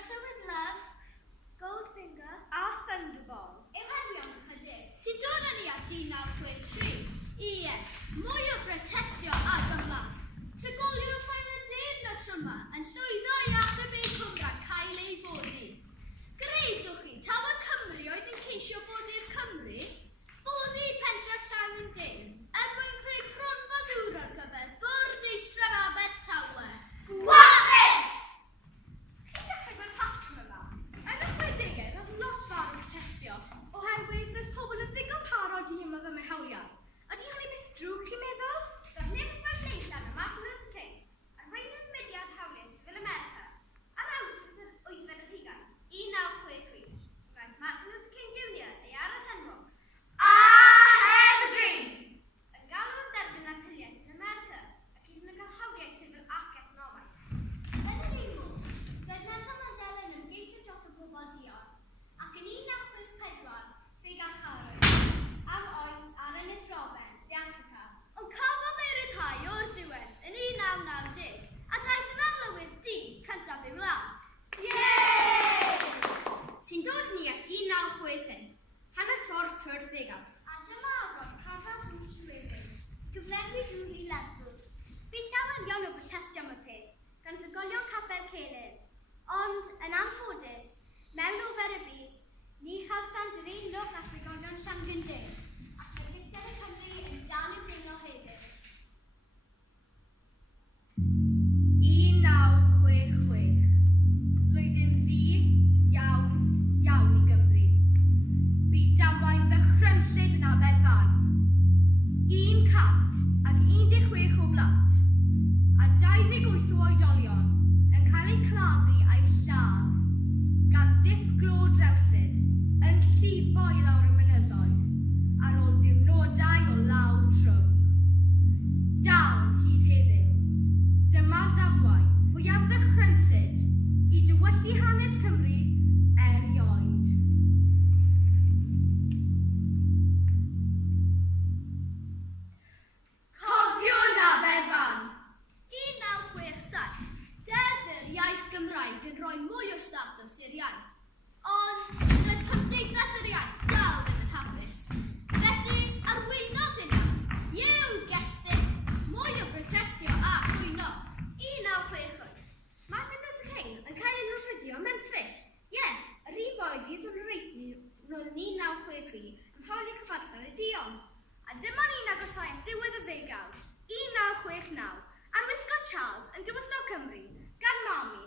Russia with Love, Goldfinger a Thunderball. Ewyddion chydig. Sy'n dod â ni at 1963. Ie, mwy o brotestio a gymlaen. Trigolion rhaid yn dyn y tro yma yn llwyddo i achub eu Cymraeg cael ei foddi. Greidwch chi, taw y Cymru oedd yn ceisio bod i'r Cymru, foddi pentre llawn yn dyn, mwyn creu cronfa ddŵr ar gyfer fwrdd eistref Abertawe. Waffus! Chi'n dechrau gweld patrwm yma? Yn y 60au, roedd lot fawr o protestio oherwydd roedd pobl yn ddigon parod i ymwneud am eu hawliau. Ydy hynny beth drwg chi'n meddwl? Doedd neb yn bleidlan am Martin Luther King, arweinydd mudiad hawliau sydd America, ar Awst 8 ar y Rhugain, 1963. Roedd Martin Luther King Jr. ei arall enwog. I have a dream! Yn galw am derbyn arholiaeth yn America ac hyd yn cael hawliau sifil ac economaidd. Yn yr un modd, roedd Nelson Mandela yn ymgeisio dros y bobl dion, ac yn 1964 fe garcharwyd am oes ar Ynys Robben, De Affrica. Ond cafodd ei ryddhau o'r diwedd yn 1990 a daeth yn arlywydd D cyntaf i'w wlad. Sy'n dod ni at 1965, hanes ffordd trwy'r ddegawd. A dyma agor Carter Bruce Weldon, gyflenwi dŵr i Lerpwl. Bu llawer o protestio am y peth, gan drigolion Capel Celyn. Ond, yn anffodus, mewn ofer y byd, ni chawsant yr un look at drigolion Llandrindeg, ac mae dicter y Cymru yn dal i'w deimlo heddiw. 1966. Flwyddyn ddi iawn i Gymru. Bu damwain fy chrynllyd yn Aberfan. 116 o blant a 28 o oedolion yn cael eu claddu a'u lladd gan dip glo drewllyd yn llifo i lawr y mynyddoedd ar ôl diwrnodau o law trwm. Dal hyd heddiw. Dyma'r ddamwain fwyaf ddychrynllyd i dywyllu hanes Cymru erioed. Cofiwn Aberfan. 1967. Deddf yr iaith Gymraeg yn rhoi mwy o statws i'r iaith. Ond doedd Cymdeithas yr Iaith dal ddim yn hapus. Felly, arweinodd hynnynt. You guessed it. Mwy o protestio a chwyno. 1968. Martin Luther King yn cael ei nodweddio ym Memphis. Ie, yr un boi fydd yn reithio rhwng 1963 yn hawliau cyfarthol y dion. A dyma ni'n agosau am ddiwedd y ddegawd, 1969, am wisgo Charles yn dywysog Cymru, gan Mami.